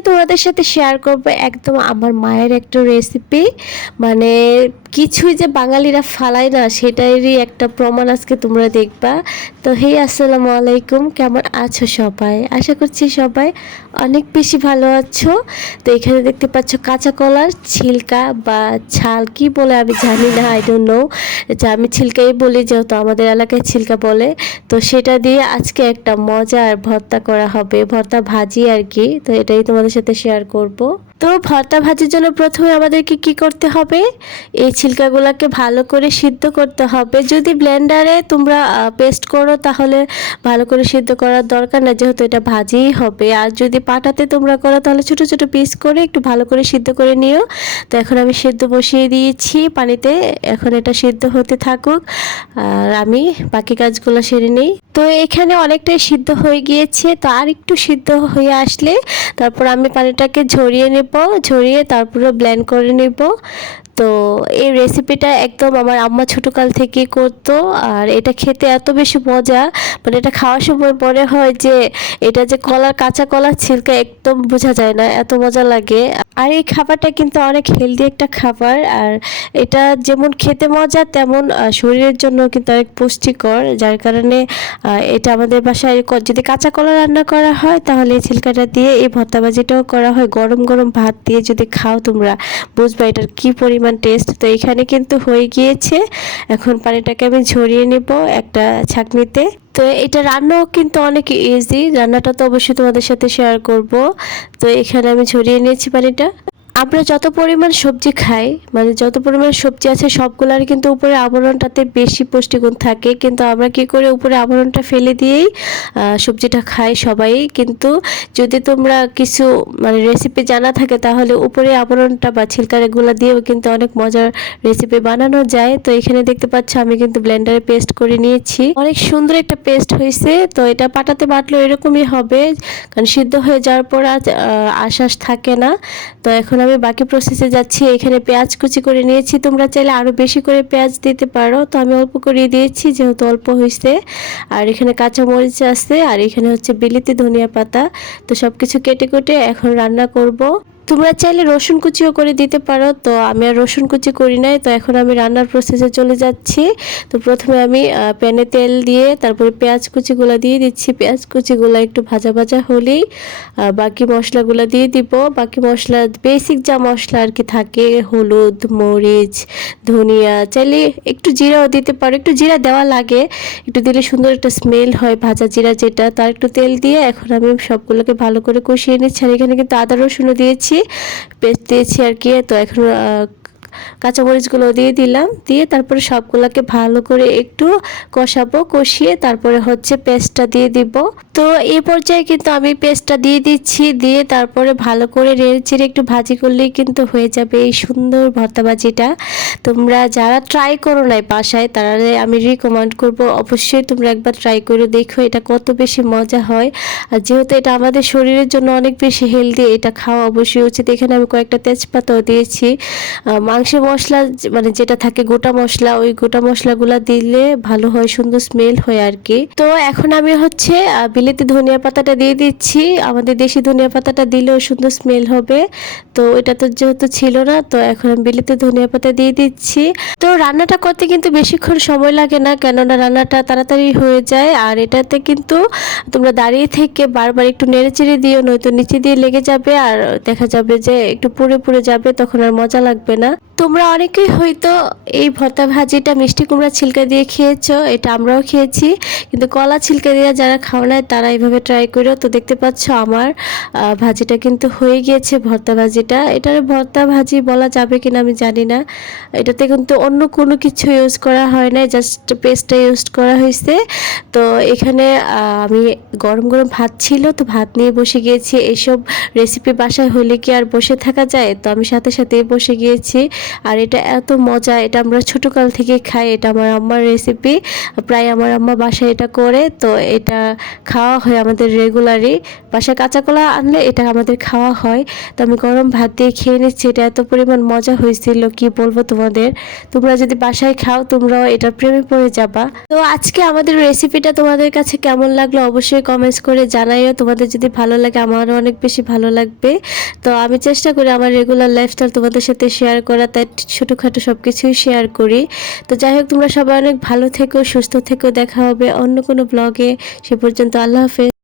তোমাদের সাথে শেয়ার করব একদম আমার মায়ের একটা রেসিপি মানে কিছুই যে বাঙালিরা ফালায় না, সেটারই একটা প্রমাণ আজকে তোমরা দেখবা। তো হে, আসসালামু আলাইকুম, কেমন আছো সবাই? আশা করছি সবাই অনেক বেশি ভালো আছো। তো এখানে দেখতে পাচ্ছ কাঁচা কলার, ছিলকা বা ছাল, কি বলে আমি জানি না আই ডোন্ট নো যে আমি ছিলকাই বলি, যেহেতু আমাদের এলাকায় ছিলকা বলে। তো সেটা দিয়ে আজকে একটা মজার ভর্তা করা হবে, ভর্তা ভাজি আর কি। তো এটাই তোমাদের সাথে শেয়ার করব। তো ভর্তা ভাজির জন্য প্রথমে আমাদেরকে কি করতে হবে? এই ছিলকাগুলোকে ভালো করে সিদ্ধ করতে হবে। যদি ব্লেন্ডারে তোমরা পেস্ট করো, তাহলে ভালো করে সিদ্ধ করার দরকার না, যেহেতু এটা ভাজিই হবে। আর যদি পাটাতে তোমরা করো, তাহলে ছোট ছোট পিস করে একটু ভালো করে সিদ্ধ করে নিও। তো এখন আমি সিদ্ধ বসিয়ে দিয়েছি পানিতে। এখন এটা সিদ্ধ হতে থাকুক। আর আমি বাকি কাজগুলো সেরে নিই। তো এখানে অনেকটাই সিদ্ধ হয়ে গিয়েছে। তো আর একটু সিদ্ধ হয়ে আসলে তারপর আমি পানিটাকে ঝরিয়ে নেব। ঝরিয়ে তারপরে ব্লেন্ড করে নেব। তো এই রেসিপিটা একদম আমার আম্মা ছোটোকাল থেকে করতো আর এটা খেতে এত বেশি মজা। মানে এটা খাওয়ার সময় মনে হয় যে এটা যে কলার কাঁচা কলার ছিলকা একদম বোঝা যায় না, এত মজা লাগে। আর এই খাবারটা কিন্তু অনেক হেলদি একটা খাবার আর এটা যেমন খেতে মজা তেমন শরীরের জন্য কিন্তু অনেক পুষ্টিকর। যার কারণে এটা আমাদের বাসায় যদি কাঁচা কলা রান্না করা হয় তাহলে এই ছিলকাটা দিয়ে এই ভর্তা ভাজিটাও করা হয়। গরম গরম ভাত দিয়ে যদি খাও তোমরা, বুঝবা এটার কি পরিমাণ টেস্ট তো এখানে কিন্তু হয়ে গিয়েছে। এখন পানিটাকে আমি ঝরিয়ে নেব একটা ছাঁকনিতে। তো এটা রান্নাও কিন্তু অনেক ইজি রান্নাটা তো অবশ্যই তোমাদের সাথে শেয়ার করব। তো এখানে আমি ঝরিয়ে নিয়েছি পানিটা। আমরা যত পরিমাণ সবজি খাই মানে যত পরিমাণ সবজি আছে সবগুলার কিন্তু উপরে আবরণটাতে বেশি পুষ্টিগুণ থাকে। কিন্তু আমরা কি করে উপরে আবরণটা ফেলে দিয়েই সবজিটা খাই সবাই। কিন্তু যদি তোমরা কিছু মানে রেসিপি জানা থাকে তাহলে উপরে আবরণটা বা ছিলকাগুলো দিয়েও কিন্তু অনেক মজার রেসিপি বানানো যায়। তো এখানে দেখতে পাচ্ছ আমি কিন্তু ব্লেন্ডারে পেস্ট করে নিয়েছি। অনেক সুন্দর একটা পেস্ট হয়েছে তো এটা পাটাতে বাটলেও এরকমই হবে। কারণ সিদ্ধ হয়ে যাওয়ার পর আশ্বাস থাকে না। তো এখন আমি বাকি প্রসেসে যাচ্ছি, এখানে পেঁয়াজ কুচি করে নিয়েছি। তোমরা চাইলে আরও বেশি করে পেঁয়াজ দিতে পারো। তো আমি অল্প করে দিয়েছি, যেহেতু অল্প হয়েছে আর এখানে কাঁচা মরিচ আছে, আর এখানে হচ্ছে বিলিতি ধনিয়া পাতা। তো সব কিছু কেটে কুটে এখন রান্না করব। তোমরা চাইলে রসুন কুচিও করে দিতে পারো। তো আমি আর রসুন কুচি করি নাই, তো এখন আমি রান্নার প্রসেসে চলে যাচ্ছি। তো প্রথমে আমি প্যানে তেল দিয়ে, তারপরে পেঁয়াজ কুচিগুলো দিয়ে দিচ্ছি। পেঁয়াজ কুচিগুলো একটু ভাজা ভাজা হলেই বাকি মশলাগুলো দিয়ে দিব। বাকি মশলা বেসিক যা মশলা আর কি থাকে, হলুদ, মরিচ, ধনিয়া, চাইলে একটু জিরাও দিতে পারো। একটু জিরা দেওয়া লাগে, একটু দিলে সুন্দর একটা স্মেল হয়, ভাজা জিরা যেটা। তার একটু তেল দিয়ে এখন আমি সবগুলোকে ভালো করে কষিয়ে নিচ্ছি। আর এখানে কিন্তু আদা রসুনও দিয়েছি। পেস্ট দিয়েছি আর কি। তো এখন কাঁচামরিচগুলো দিয়ে দিলাম। দিয়ে তারপরে সবগুলোকে ভালো করে একটু কষাবো কষিয়ে তারপরে হচ্ছে পেস্টটা দিয়ে দিব। তো এই পর্যায়ে কিন্তু আমি পেস্টটা দিয়ে দিচ্ছি। দিয়ে তারপরে ভালো করে নেড়ে চেড়ে একটু ভাজি করলেই কিন্তু হয়ে যাবে এই সুন্দর ভর্তা ভাজিটা। তোমরা যারা ট্রাই করো নাই বাসায় তারা আমি রিকমেন্ড করব অবশ্যই তোমরা একবার ট্রাই করে দেখো এটা কত বেশি মজা হয়। আর যেহেতু এটা আমাদের শরীরের জন্য অনেক বেশি হেলদি এটা খাওয়া অবশ্যই উচিত। এখানে আমি কয়েকটা তেজপাতাও দিয়েছি। আহ, মাংসের মশলা মানে যেটা থাকে গোটা মশলা, ওই গোটা মশলাগুলা দিলে ভালো হয়, সুন্দর স্মেল হয় আর কি তো এখন আমি হচ্ছে বিলেতি ধনিয়া পাতাটা দিয়ে দিচ্ছি। আমাদের দেশি ধনিয়া পাতাটা দিলেও সুন্দর স্মেল হবে। তো এটা তো যেহেতু ছিল না, তো এখন আমি বিলেতি ধনিয়া পাতা দিয়ে দিচ্ছি। তো রান্নাটা করতে কিন্তু বেশিক্ষণ সময় লাগে না, কেননা রান্নাটা তাড়াতাড়ি হয়ে যায়। আর এটাতে কিন্তু তোমরা দাঁড়িয়ে থেকে বারবার একটু নেড়ে চেড়ে দিও, নয়তো নিচে দিয়ে লেগে যাবে। আর দেখা যাবে যে একটু পুড়ে পুড়ে যাবে, তখন আর মজা লাগবে না। তোমরা অনেকেই হয়তো এই ভর্তা ভাজিটা মিষ্টি কুমড়া ছিলকা দিয়ে খেয়েছো, এটা আমরাও খেয়েছি। কিন্তু কলা ছিলকা দিয়ে যারা খাও নাই, তারা এইভাবে ট্রাই করো। তো দেখতে পাচ্ছ আমার ভাজিটা কিন্তু হয়ে গিয়েছে ভর্তা ভাজিটা। এটার ভর্তা ভাজি বলা যাবে কিনা আমি জানি না। এটাতে কিন্তু অন্য কোনো কিছু ইউজ করা হয় না জাস্ট পেস্টটা ইউজ করা হয়েছে। তো এখানে আমি গরম গরম ভাত ছিল, তো ভাত নিয়ে বসে গিয়েছি। এইসব রেসিপি বাসায় হলে কি আর বসে থাকা যায়? তো আমি সাথে সাথে বসে গিয়েছি। আর এটা এত মজা, এটা আমরা ছোটোকাল থেকে খাই, এটা আমার আম্মার রেসিপি প্রায় আমার আম্মা বাসায় এটা করে, তো এটা খাওয়া হয় আমাদের রেগুলারই বাসায় কাঁচা কলা আনলে এটা আমাদের খাওয়া হয়। তো আমি গরম ভাত দিয়ে খেয়ে নিচ্ছি, এটা এত পরিমাণ মজা হয়েছিল, কি বলব তোমাদের? তোমরা যদি বাসায় খাও, তোমরাও এটা প্রেমে পড়ে যাবা। তো আজকে আমাদের রেসিপিটা তোমাদের কাছে কেমন লাগল অবশ্যই কমেন্টস করে জানাইও। তোমাদের যদি ভালো লাগে, আমারও অনেক বেশি ভালো লাগবে। তো আমি চেষ্টা করি আমার রেগুলার লাইফস্টাইল তোমাদের সাথে শেয়ার করা তাই ছোটোখাটো সব কিছুই শেয়ার করি। তো যাই হোক, তোমরা সবাই অনেক ভালো থেকো, সুস্থ থেকো। দেখা হবে অন্য কোনো ব্লগে সে পর্যন্ত আল্লাহ হাফেজ।